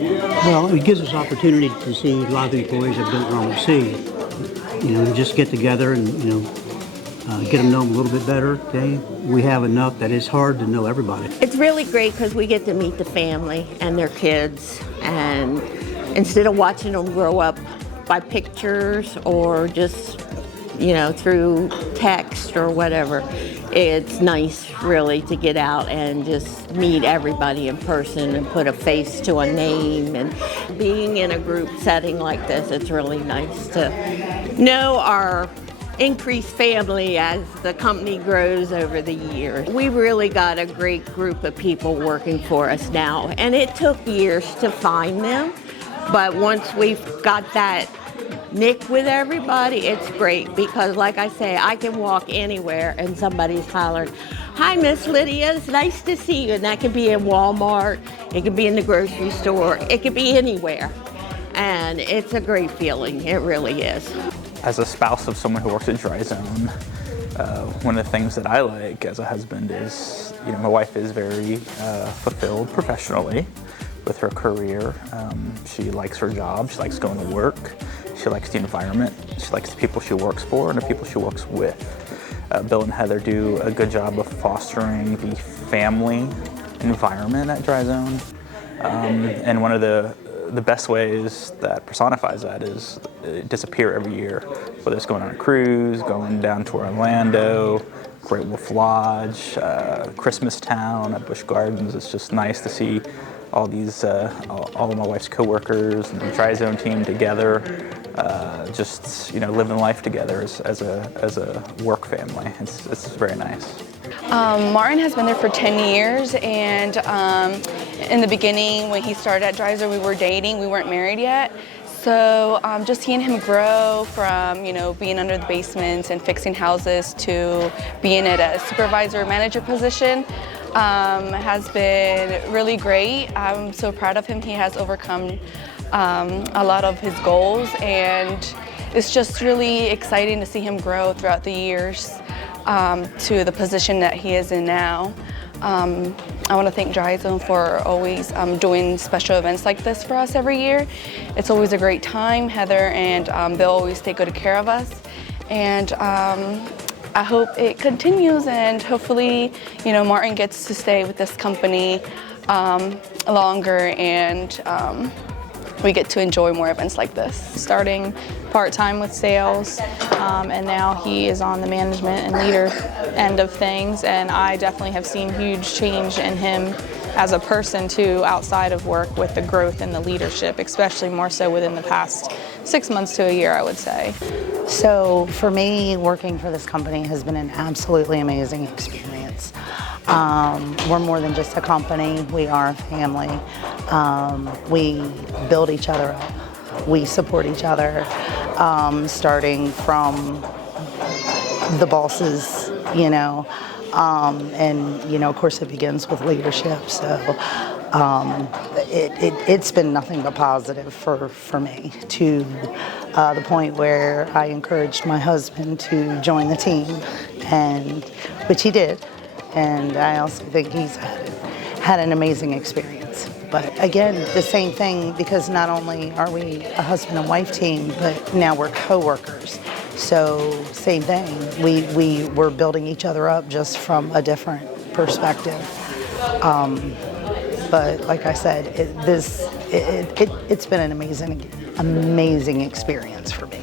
Well, it gives us opportunity to see a lot of the employees that don't normally see. Just get together and, get them to know them a little bit better, okay? We have enough that it's hard to know everybody. It's really great because we get to meet the family and their kids, and instead of watching them grow up by pictures or just, through text or whatever, it's nice really to get out and just meet everybody in person and put a face to a name. And being in a group setting like this, it's really nice to know our increased family as the company grows over the years. We really got a great group of people working for us now, and it took years to find them, but once we've got that nick with everybody, it's great because, like I say, I can walk anywhere and somebody's hollering, "Hi, Miss Lydia, it's nice to see you," and that could be in Walmart, it could be in the grocery store, it could be anywhere, and it's a great feeling, it really is. As a spouse of someone who works at DryZone, one of the things that I like as a husband is, my wife is very fulfilled professionally with her career. She likes her job, she likes going to work, she likes the environment, she likes the people she works for and the people she works with. Bill and Heather do a good job of fostering the family environment at DryZone. And one of the best ways that personifies that is disappear every year, whether it's going on a cruise, going down to Orlando, Great Wolf Lodge, Christmas Town at Busch Gardens. It's just nice to see all these, all of my wife's coworkers and the DryZone team together, just living life together as a work family. It's very nice. Martin has been there for 10 years, and in the beginning when he started at DryZone, we were dating, we weren't married yet. So just seeing him grow from, being under the basement and fixing houses to being at a supervisor manager position has been really great. I'm so proud of him. He has overcome a lot of his goals, and it's just really exciting to see him grow throughout the years to the position that he is in now. I want to thank DryZone for always doing special events like this for us every year. It's always a great time. Heather and Bill always take good care of us, and I hope it continues, and hopefully, Martin gets to stay with this company longer, and we get to enjoy more events like this. Starting part-time with sales, and now he is on the management and leader end of things, and I definitely have seen huge change in him as a person too, outside of work, with the growth in the leadership, especially more so within the past 6 months to a year, I would say. So for me, working for this company has been an absolutely amazing experience. We're more than just a company, we are a family. We build each other up, we support each other, starting from the bosses, and of course it begins with leadership. So it's been nothing but positive for me, to the point where I encouraged my husband to join the team, and which he did. And I also think he's had an amazing experience. But again, the same thing, because not only are we a husband and wife team, but now we're co-workers. So same thing, we were building each other up just from a different perspective. But like I said, it's been an amazing experience for me.